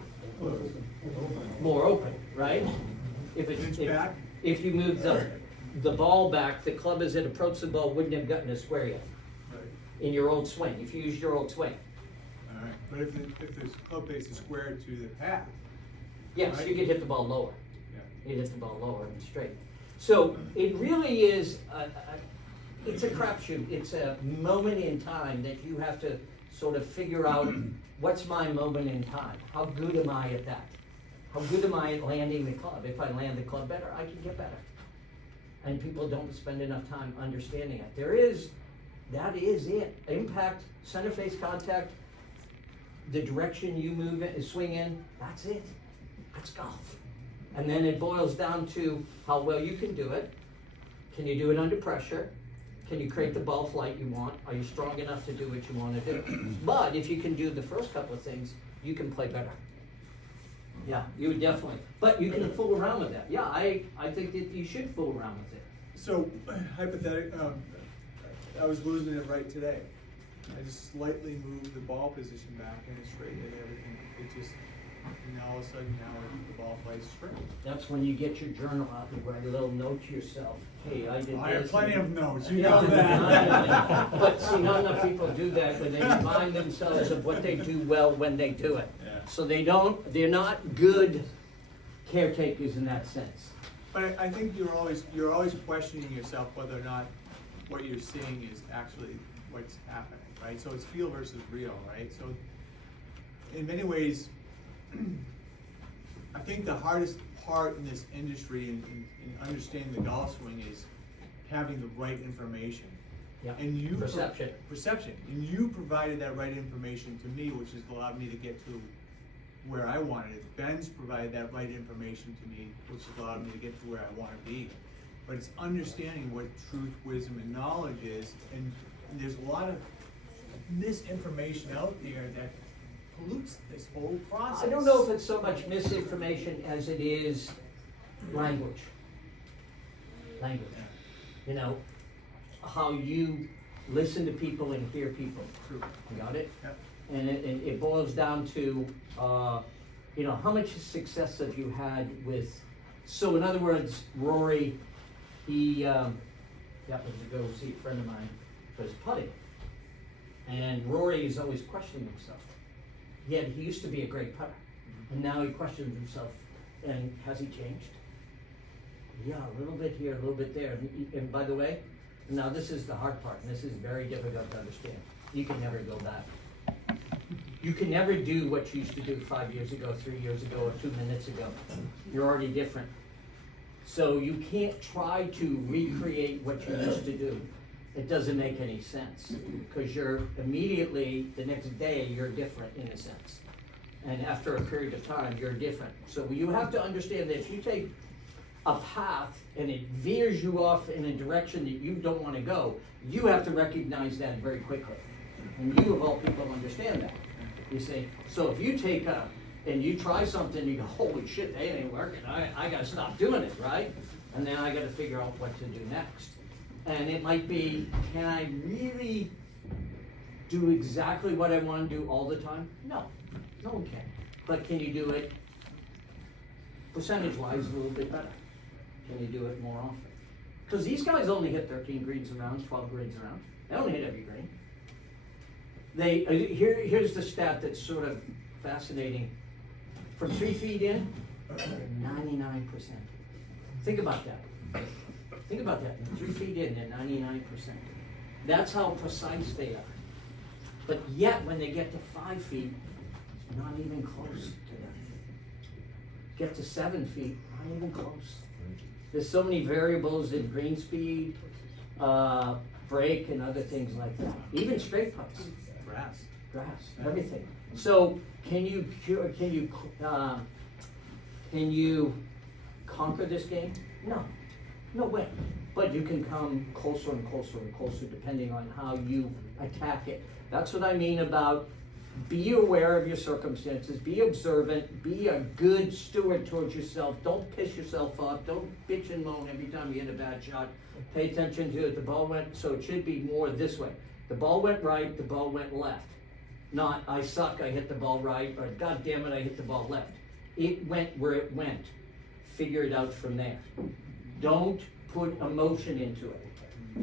More open, right? If it's, Inch back? if you move the ball back, the club as it approached the ball wouldn't have gotten a square yet Right. in your old swing, if you use your old swing. All right. But if the club face is squared to the path, Yes, Right. you could hit the ball lower. yeah. You hit the ball lower and straight. So it really is, it's a crapshoot. It's a moment in time that you have to sort of figure out, what's my moment in time? How good am I at that? How good am I at landing the club? If I land the club better, I can get better. And people don't spend enough time understanding it. That is it. Impact, center face contact, the direction you move it, swing in, that's it. That's golf. And then it boils down to how well you can do it. Can you do it under pressure? Can you create the ball flight you want? Are you strong enough to do what you want to do? But if you can do the first couple of things, you can play better. Yeah, you would definitely. But you can fool around with that. Yeah, I think that you should fool around with it. So, I was losing it right today. I just slightly moved the ball position back and it straightened everything. It just, and now all of a sudden the ball flies straight. That's when you get your journal out and write a little note to yourself. Hey, I did this. I have plenty of notes, you Yeah, know that. But see, not enough people do that, when they remind themselves of what they do well when they do it. Yeah. So they're not good caretakers in that sense. But I think you're always questioning yourself whether or not what you're seeing is actually what's happening, right? So it's feel versus real, right? So in many ways, I think the hardest part in this industry in understanding the golf swing is having the right information. Yeah. And you Perception. Perception. And you provided that right information to me, which has allowed me to get to where I wanted it. Ben's provided that right information to me, which has allowed me to get to where I want to be. But it's understanding what truth, wisdom, and knowledge is, and there's a lot of misinformation out there that pollutes this whole process. I don't know if it's so much misinformation as it is language. Language. You know, how you listen to people and hear people. True. You got it? Yep. And it boils down to, you know, how much success have you had with, so in other words, Rory, he happened to go see a friend of mine for his putting. And Rory is always questioning himself. He used to be a great putter, and now he questions himself. And has he changed? Yeah, a little bit here, a little bit there. And by the way, now this is the hard part, and this is very difficult to understand. You can never go back. You can never do what you used to do 5 years ago, 3 years ago, or 2 minutes ago. You're already different. So you can't try to recreate what you used to do. It doesn't make any sense, because you're immediately, the next day, you're different in a sense. And after a period of time, you're different. So you have to understand that if you take a path and it veers you off in a direction that you don't want to go, you have to recognize that very quickly. And you of all people understand that. You see, so if you take and you try something, you go, holy shit, that ain't working. I gotta stop doing it, right? And then I gotta figure out what to do next. And it might be, can I really do exactly what I want to do all the time? No, no one can. But can you do it percentage-wise a little bit better? Can you do it more often? Because these guys only hit 13 greens around, 12 greens around. They don't hit every green. Here's the stat that's sort of fascinating. From 3 feet in, 99%. Think about that. Think about that. 3 feet in, they're 99%. That's how precise they are. But yet, when they get to 5 feet, not even close to them. Get to 7 feet, not even close. There's so many variables in green speed, break, and other things like that. Even straight putts, grass, everything. So can you conquer this game? No way. But you can come closer and closer and closer depending on how you attack it. That's what I mean about be aware of your circumstances, be observant, be a good steward towards yourself. Don't piss yourself off. Don't bitch and moan every time you hit a bad shot. Pay attention to it. The ball went, so it should be more this way. The ball went right, the ball went left. Not, I suck, I hit the ball right, or God damn it, I hit the ball left. It went where it went. Figure it out from there. Don't put emotion into it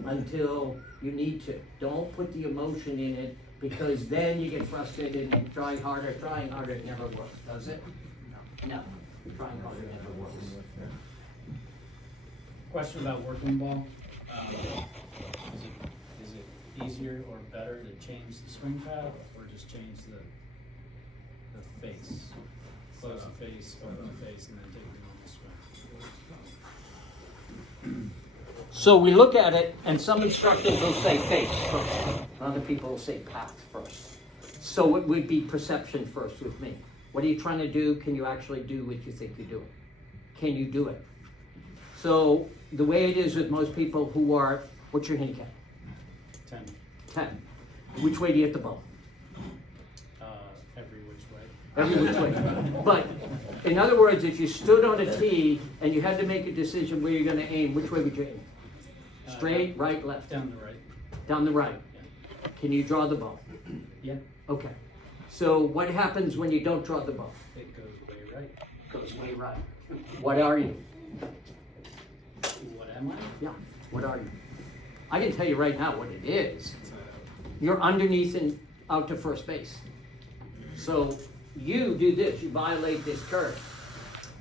until you need to. Don't put the emotion in it, because then you get frustrated and try harder. Trying harder never works, does it? No. Trying harder never works. Question about working ball. Is it easier or better to change the swing path or just change the face? Close the face, open the face, and then take the normal swing. So we look at it, and some instructors will say face first. Other people will say path first. So it would be perception first with me. What are you trying to do? Can you actually do what you think you're doing? Can you do it? So the way it is with most people who are, what's your handicap? 10. 10. Which way do you hit the ball? Every which way. Every which way. But in other words, if you stood on a tee and you had to make a decision where you're going to aim, which way would you aim? Straight, right, left? Down the right. Down the right. Yeah. Can you draw the ball? Yeah. Okay. So what happens when you don't draw the ball? It goes way right. Goes way right. What are you? What am I? Yeah. What are you? I can tell you right now what it is. You're underneath and out to first base. So you do this. You violate this curve.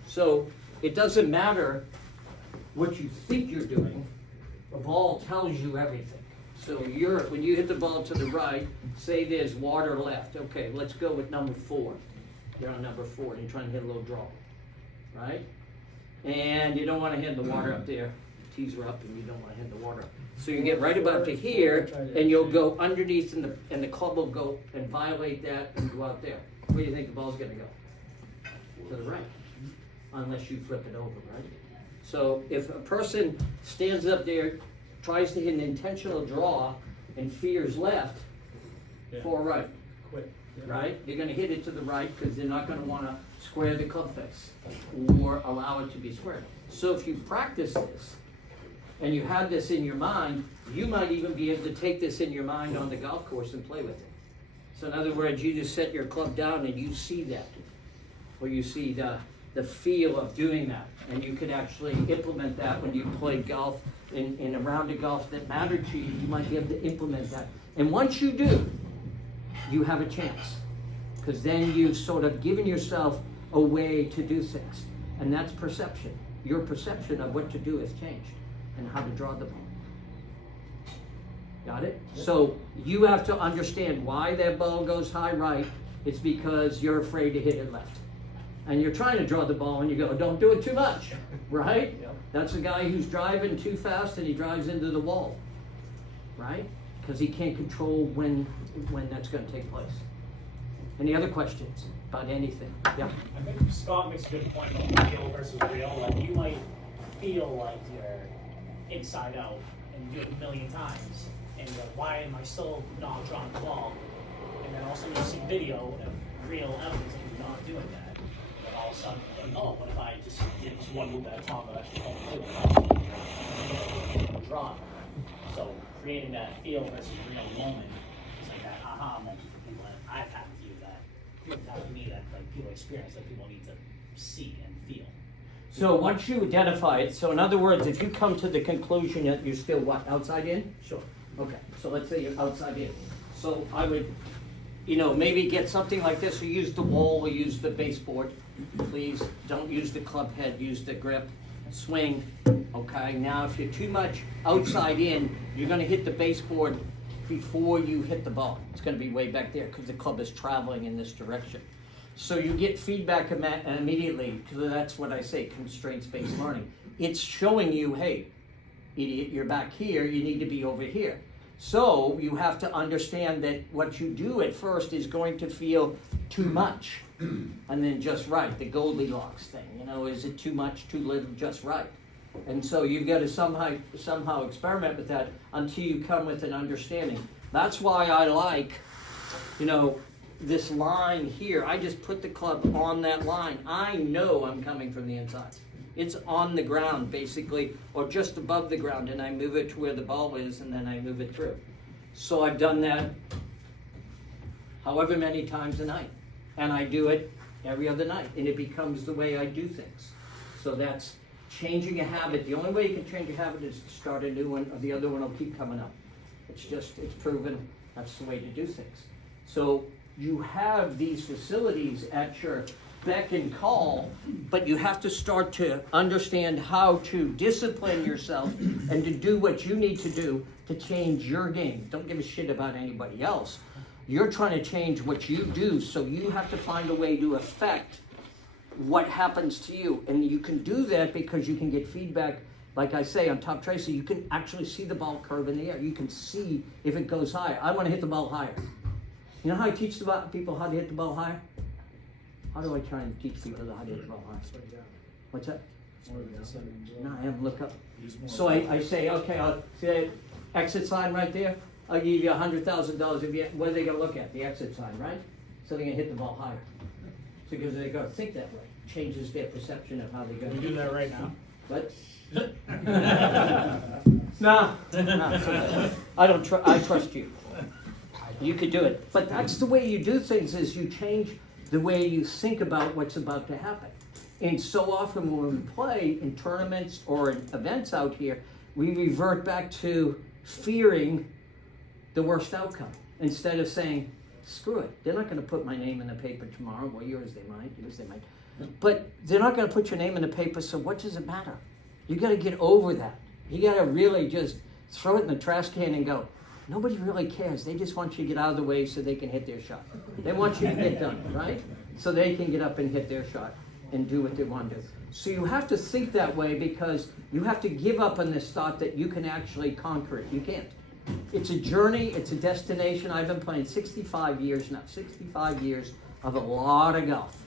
So it doesn't matter what you think you're doing. The ball tells you everything. So when you hit the ball to the right, say there's water left. Okay, let's go with number 4. You're on number 4 and you're trying to hit a little draw, right? And you don't want to hit the water up there. Tees are up and you don't want to hit the water. So you get right about to here and you'll go underneath and the club will go and violate that and go out there. Where do you think the ball's going to go? To the right. Unless you flip it over, right? So if a person stands up there, tries to hit an intentional draw and fears left, for right, Quit. Yeah. right? They're going to hit it to the right because they're not going to want to square the club face or allow it to be squared. So if you practice this and you have this in your mind, you might even be able to take this in your mind on the golf course and play with it. So in other words, you just set your club down and you see that, or you see the feel of doing that, and you can actually implement that when you play golf in a round of golf that mattered to you. You might be able to implement that, and once you do, you have a chance, because then you've sort of given yourself a way to do things, and that's perception. Your perception of what to do has changed, and how to draw the ball. Got it? So you have to understand why that ball goes high right. It's because you're afraid to hit it left. And you're trying to draw the ball and you go, don't do it too much, right? Yep. That's a guy who's driving too fast and he drives into the wall, right? Because he can't control when that's going to take place. Any other questions about anything? Yeah. I think Scott makes a good point about real versus real. Like, you might feel like you're inside out and you do it a million times, and you're like, why am I still not drawing the ball? And then also you see video of real evidence that you're not doing that. And all of a sudden, you're like, oh, what if I just did this one move at a time that actually called draw? So creating that feel versus real moment is like that aha moment for people. And I've had to do that. Not me, that like people experience that people need to see and feel. So once you identify it, so in other words, if you come to the conclusion that you're still what, outside in? Sure. Okay, so let's say you're outside in. So I would, maybe get something like this, or use the wall, or use the baseboard. Please don't use the club head, use the grip, swing. Okay, now if you're too much outside in, you're gonna hit the baseboard before you hit the ball. It's gonna be way back there because the club is traveling in this direction. So you get feedback immediately, because that's what I say, constraints-based learning. It's showing you, hey, idiot, you're back here, you need to be over here. So you have to understand that what you do at first is going to feel too much, and then just right, the Goldilocks thing, you know, is it too much, too little, just right? And so you've got to somehow experiment with that until you come with an understanding. That's why I like, you know, this line here. I just put the club on that line. I know I'm coming from the inside. It's on the ground, basically, or just above the ground, and I move it to where the ball is, and then I move it through. So I've done that however many times a night, and I do it every other night, and it becomes the way I do things. So that's changing a habit. The only way you can change a habit is to start a new one, or the other one will keep coming up. It's proven that's the way to do things. So you have these facilities at your beck and call, but you have to start to understand how to discipline yourself and to do what you need to do to change your game. Don't give a shit about anybody else. You're trying to change what you do, so you have to find a way to affect what happens to you. And you can do that because you can get feedback. Like I say, on Top Tracer, you can actually see the ball curve in the air. You can see if it goes higher. I want to hit the ball higher. You know how I teach people how to hit the ball higher? How do I try and teach people how to hit the ball higher? What's that? No, I haven't looked up. So I say, okay, I'll say exit sign right there. I'll give you $100,000. What are they going to look at? The exit sign, right? So they're going to hit the ball higher. So because they got to think that way. Changes their perception of how they're going to We do that right now. What? No. I don't I trust you. You could do it. But that's the way you do things, is you change the way you think about what's about to happen. And so often when we play in tournaments or in events out here, we revert back to fearing the worst outcome instead of saying, screw it. They're not going to put my name in the paper tomorrow. Well, yours they might. But they're not going to put your name in the paper, so what does it matter? You got to get over that. You got to really just throw it in the trash can and go, nobody really cares. They just want you to get out of the way so they can hit their shot. They want you to get done, right? So they can get up and hit their shot and do what they want to do. So you have to think that way, because you have to give up on this thought that you can actually conquer it. You can't. It's a journey. It's a destination. I've been playing 65 years now. 65 years of a lot of golf.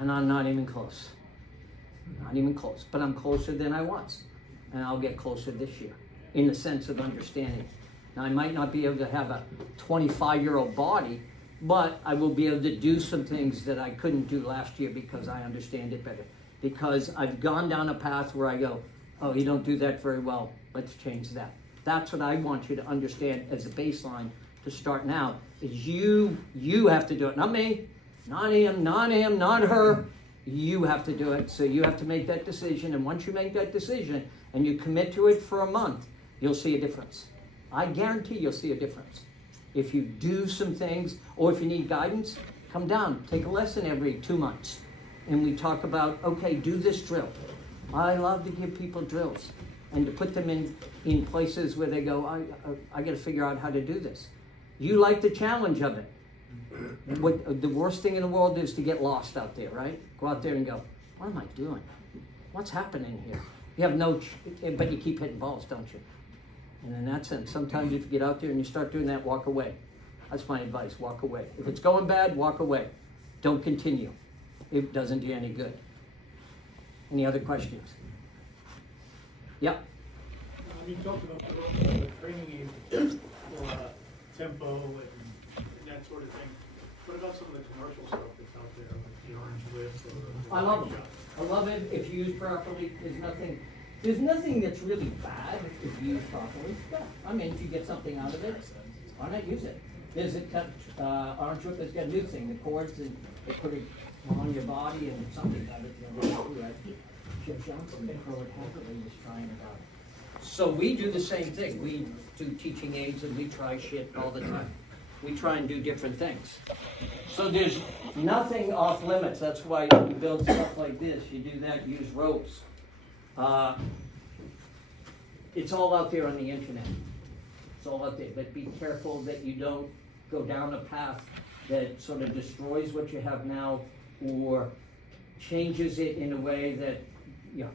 And I'm not even close. Not even close. But I'm closer than I was. And I'll get closer this year in the sense of understanding. Now, I might not be able to have a 25-year-old body, but I will be able to do some things that I couldn't do last year because I understand it better. Because I've gone down a path where I go, oh, you don't do that very well. Let's change that. That's what I want you to understand as a baseline to start now, is you have to do it. Not me, not him, not her. You have to do it. So you have to make that decision. And once you make that decision and you commit to it for a month, you'll see a difference. I guarantee you'll see a difference. If you do some things, or if you need guidance, come down, take a lesson every 2 months. And we talk about, okay, do this drill. I love to give people drills and to put them in places where they go, I got to figure out how to do this. You like the challenge of it. What the worst thing in the world is to get lost out there, right? Go out there and go, what am I doing? What's happening here? You have but you keep hitting balls, don't you? And in that sense, sometimes if you get out there and you start doing that, walk away. That's my advice, walk away. If it's going bad, walk away. Don't continue. It doesn't do you any good. Any other questions? Yep. You talked about the training aids for tempo and that sort of thing. What about some of the commercial stuff that's out there, like the Orange List or I love it. I love it if used properly. There's nothing that's really bad if used properly. Yeah. I mean, if you get something out of it, why not use it? There's Orange Whip has got a new thing, the cords, and they put it on your body and something out of it. Jeff Johnson, the Pro at Haverly, was trying about it. So we do the same thing. We do teaching aids and we try shit all the time. We try and do different things. So there's nothing off limits. That's why you build stuff like this. You do that, use ropes. It's all out there on the internet. It's all out there, but be careful that you don't go down a path that sort of destroys what you have now or changes it in a way that, yeah.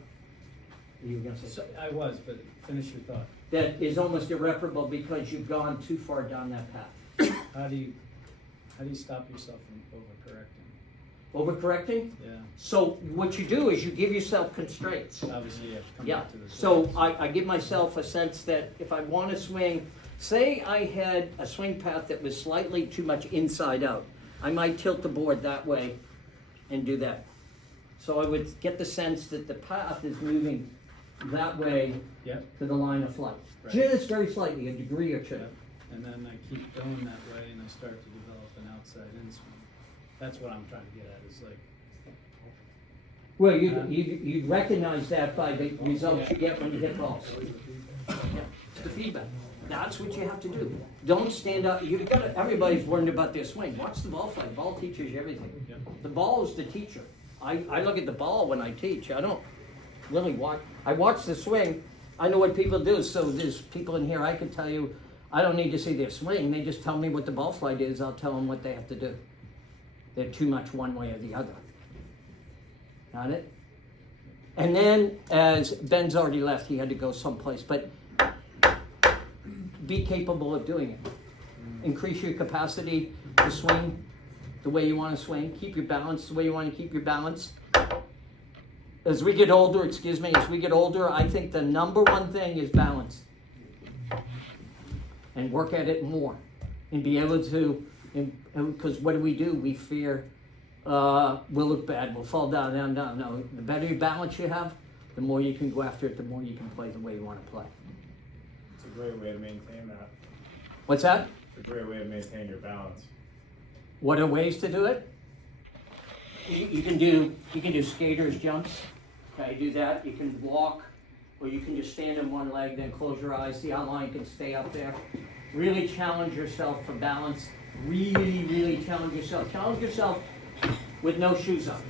You were gonna say So, I was, but finish your thought. that is almost irreparable because you've gone too far down that path. How do you stop yourself from overcorrecting? Overcorrecting? Yeah, So what you do is you give yourself constraints. obviously you have to come Yeah, back to the. so source. I give myself a sense that if I want to swing, say I had a swing path that was slightly too much inside out, I might tilt the board that way and do that. So I would get the sense that the path is moving that way Yep, to the line of flight. Right. Just very slightly, a degree or two. yep, and then I keep going that way and I start to develop an outside in swing. That's what I'm trying to get at, is like, Well, you'd recognize that by the results you get when you hit balls. Yeah, it's the feedback. That's what you have to do. Don't stand up. You got everybody's worried about their swing. Watch the ball flight. The ball teaches you everything. Yep. The ball is the teacher. I look at the ball when I teach. I don't really watch. I watch the swing. I know what people do. So there's people in here I can tell you, I don't need to see their swing. They just tell me what the ball flight is. I'll tell them what they have to do. They're too much one way or the other. Got it? And then, as Ben's already left, he had to go someplace, but be capable of doing it. Increase your capacity to swing the way you want to swing. Keep your balance the way you want to keep your balance. As we get older, I think the number one thing is balance. And work at it more. And be able to, because what do? We fear we'll look bad, we'll fall down. No. The better your balance you have, the more you can go after it, the more you can play the way you want to play. It's a great way to maintain that. What's that? It's a great way to maintain your balance. What are ways to do it? You can do skaters jumps. Okay, do that. You can walk, or you can just stand on one leg, then close your eyes. See how long you can stay up there. Really challenge yourself for balance. Really challenge yourself. Challenge yourself with no shoes on,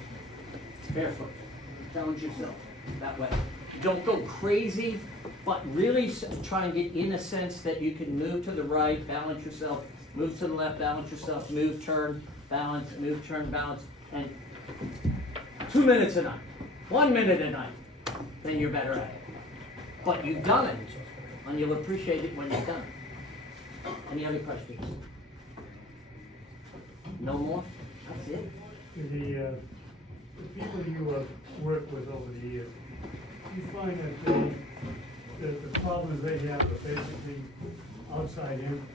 barefoot. Challenge yourself that way. Don't go crazy, but really try and get in a sense that you can move to the right, balance yourself, move to the left, balance yourself, move, turn, balance, move, turn, balance, and 2 minutes a night, 1 minute a night, then you're better at it. But you've done it, and you'll appreciate it when you've done it. Any other questions? No more? That's it. The people you work with over the years, you find that the problems they have are basically outside in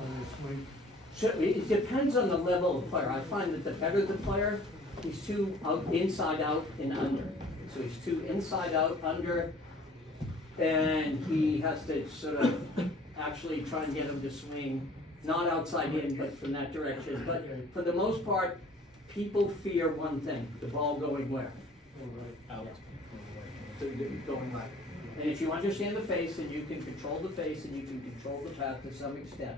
on their swing? So it depends on the level of player. I find that the better the player, he's too inside out and under. So he's too inside out, under, and he has to sort of actually try and get him to swing, not outside in, but from that direction. But for the most part, people fear one thing, the ball going where? out. Going right. And if you understand the face, and you can control the face, and you can control the path to some extent,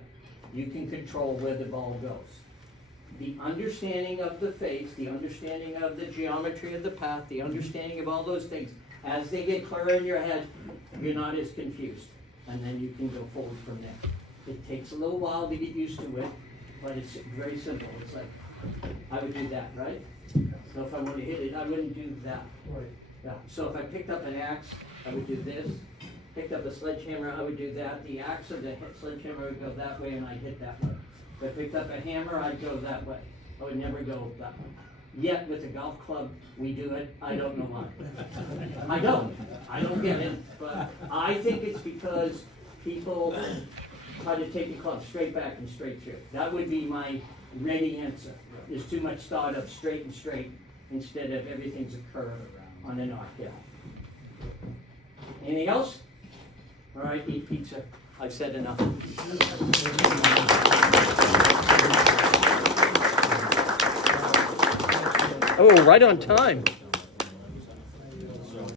you can control where the ball goes. The understanding of the face, the understanding of the geometry of the path, the understanding of all those things, as they get clearer in your head, you're not as confused. And then you can go forward from there. It takes a little while to get used to it, but it's very simple. It's like, I would do that, right? So if I want to hit it, I wouldn't do that. Right. Yeah. So if I picked up an axe, I would do this. Picked up a sledgehammer, I would do that. The axe or the sledgehammer would go that way, and I'd hit that way. If I picked up a hammer, I'd go that way. I would never go that way. Yet with a golf club, we do it. I don't know why. I don't get it. But I think it's because people try to take the club straight back and straight through. That would be my ready answer. There's too much thought of straight and straight instead of everything's a curve on an arc. Yeah. Anything else? All right, eat pizza. I've said enough. Oh, right on time.